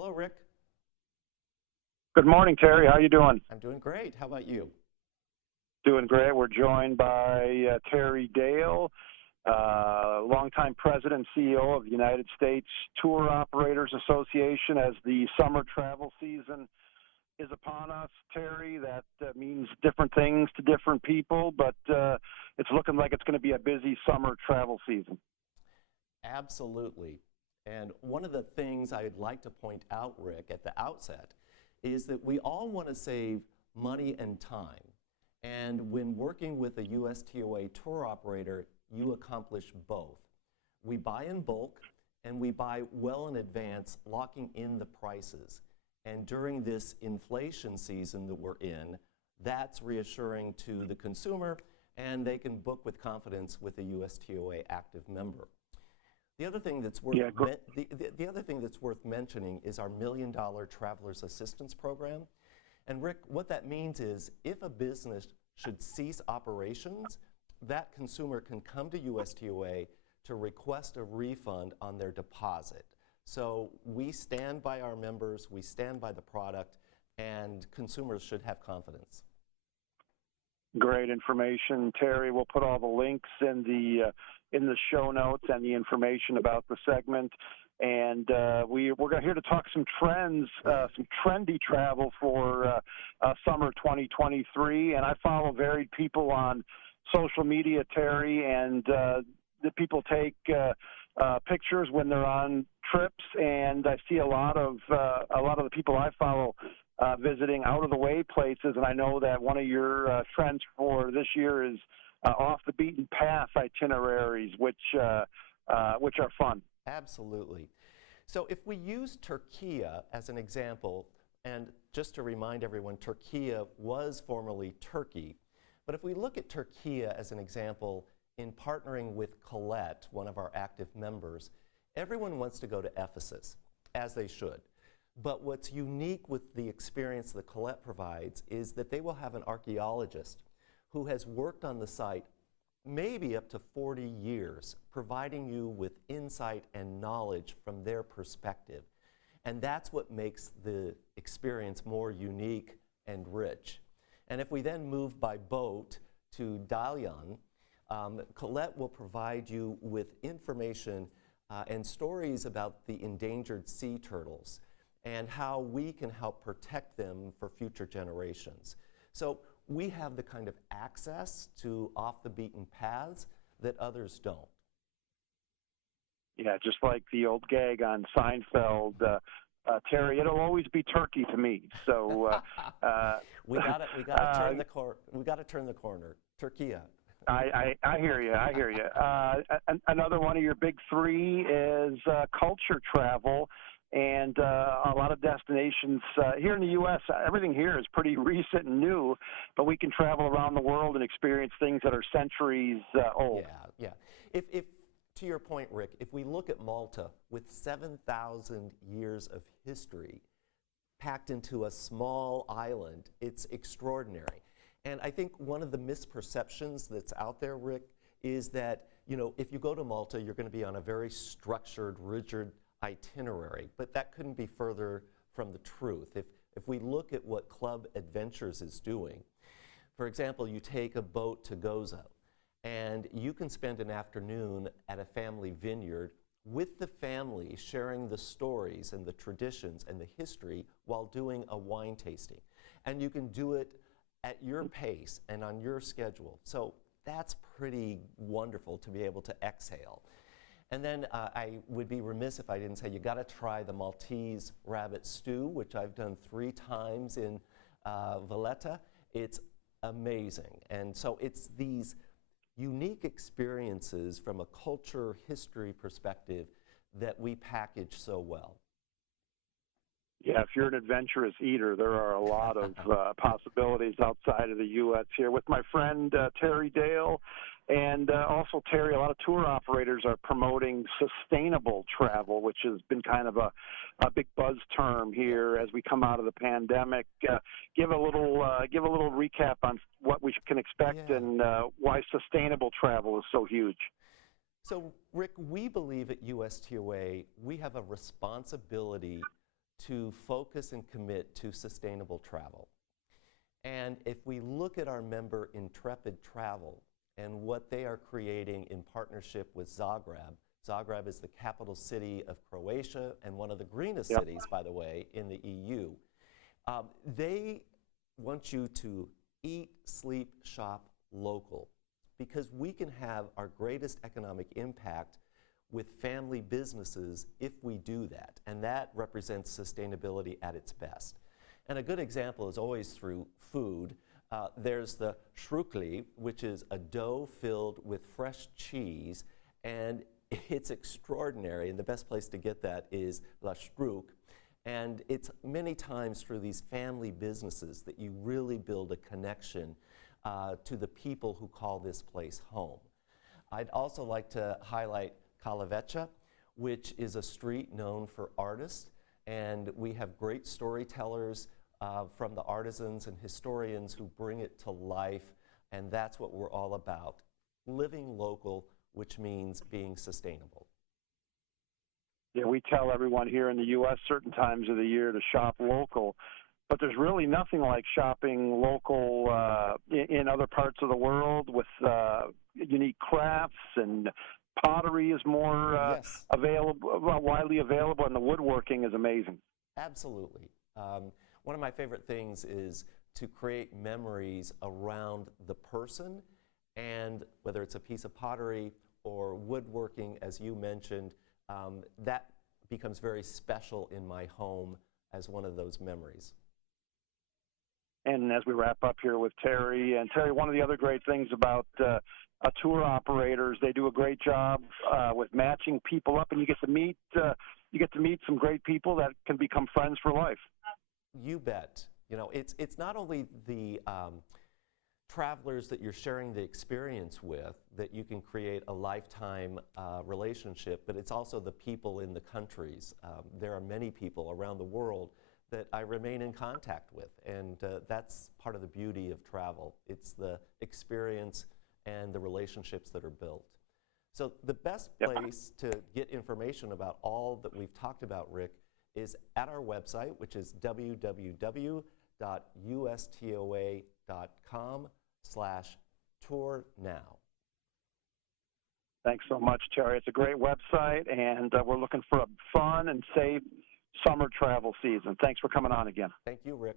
Hello, Rick. Good morning, Terry. How you doing? I'm doing great. How about you? Doing great. We're joined by Terry Dale, longtime president and CEO of the United States Tour Operators Association. As the summer travel season is upon us, Terry, that means different things to different people, but it's looking like it's going to be a busy summer travel season. Absolutely. And one of the things I'd like to point out, Rick, at the outset, is that we all want to save money and time. And when working with a USTOA tour operator, you accomplish both. We buy in bulk and we buy well in advance, locking in the prices. And during this inflation season that we're in, that's reassuring to the consumer, and they can book with confidence with a USTOA active member. The other thing that's worth the other thing that's worth mentioning is our $1 Million Travelers Assistance Program. And Rick, what that means is if a business should cease operations, that consumer can come to USTOA to request a refund on their deposit. So we stand by our members, we stand by the product, and consumers should have confidence. Great information, Terry. We'll put all the links in the show notes and the information about the segment. And we're here to talk some trends, some trendy travel for summer 2023. And I follow varied people on social media, Terry, and the people take pictures when they're on trips. And I see a lot of the people I follow visiting out-of-the-way places, and I know that one of your trends for this year is off-the-beaten-path itineraries, which are fun. Absolutely. So if we use Turkey as an example, and just to remind everyone, Turkey was formerly Turkey, but if we look at Turkey as an example in partnering with Colette, one of our active members, everyone wants to go to Ephesus, as they should. But what's unique with the experience that Colette provides is that they will have an archaeologist who has worked on the site maybe up to 40 years, providing you with insight and knowledge from their perspective. And that's what makes the experience more unique and rich. And if we then move by boat to Dalyan, Colette will provide you with information and stories about the endangered sea turtles and how we can help protect them for future generations. So we have the kind of access to off-the-beaten paths that others don't. Yeah, just like the old gag on Seinfeld, Terry, it'll always be Turkey to me. So we got to turn the corner. Turkey. I hear you. I hear you. Another one of your big three is culture travel. And a lot of destinations here in the U.S., everything here is pretty recent and new, but we can travel around the world and experience things that are centuries old. Yeah. If to your point, Rick, if we look at Malta with 7,000 years of history packed into a small island, it's extraordinary. And I think one of the misperceptions that's out there, Rick, is that, if you go to Malta, you're going to be on a very structured, rigid itinerary, but that couldn't be further from the truth. If we look at what Club Adventures is doing, for example, you take a boat to Gozo, and you can spend an afternoon at a family vineyard with the family, sharing the stories and the traditions and the history while doing a wine tasting. And you can do it at your pace and on your schedule. So that's pretty wonderful to be able to exhale. And then I would be remiss if I didn't say you got to try the Maltese rabbit stew, which I've done 3 times in Valletta. It's amazing. And so it's these unique experiences from a culture history perspective that we package so well. Yeah, if you're an adventurous eater, there are a lot of possibilities outside of the U.S. here. With my friend Terry Dale, and also Terry, a lot of tour operators are promoting sustainable travel, which has been kind of a big buzz term here as we come out of the pandemic. Give a little recap on what we can expect and why sustainable travel is so huge. So, Rick, we believe at USTOA we have a responsibility to focus and commit to sustainable travel. And if we look at our member Intrepid Travel and what they are creating in partnership with Zagreb, Zagreb is the capital city of Croatia and one of the greenest cities, by the way, in the EU. They want you to eat, sleep, shop local, because we can have our greatest economic impact with family businesses if we do that, and that represents sustainability at its best. And a good example is always through food. There's the shrukli, which is a dough filled with fresh cheese, and it's extraordinary, and the best place to get that is La Shruk. And it's many times through these family businesses that you really build a connection to the people who call this place home. I'd also like to highlight Kalavecha, which is a street known for artists, and we have great storytellers from the artisans and historians who bring it to life, and that's what we're all about. Living local, which means being sustainable. Yeah, we tell everyone here in the U.S. certain times of the year to shop local, but there's really nothing like shopping local in other parts of the world with unique crafts, and pottery is more Yes. widely available, and the woodworking is amazing. Absolutely. One of my favorite things is to create memories around the person, and whether it's a piece of pottery or woodworking, as you mentioned, that becomes very special in my home as one of those memories. And as we wrap up here with Terry, and Terry, one of the other great things about tour operators, they do a great job with matching people up, and you get to meet some great people that can become friends for life. You bet. You know, it's not only the travelers that you're sharing the experience with that you can create a lifetime relationship, but it's also the people in the countries. There are many people around the world that I remain in contact with, and that's part of the beauty of travel. It's the experience and the relationships that are built. So the best place to get information about all that we've talked about, Rick, is at our website, which is www.ustoa.com/tournow. Thanks so much, Terry. It's a great website, and we're looking for a fun and safe summer travel season. Thanks for coming on again. Thank you, Rick.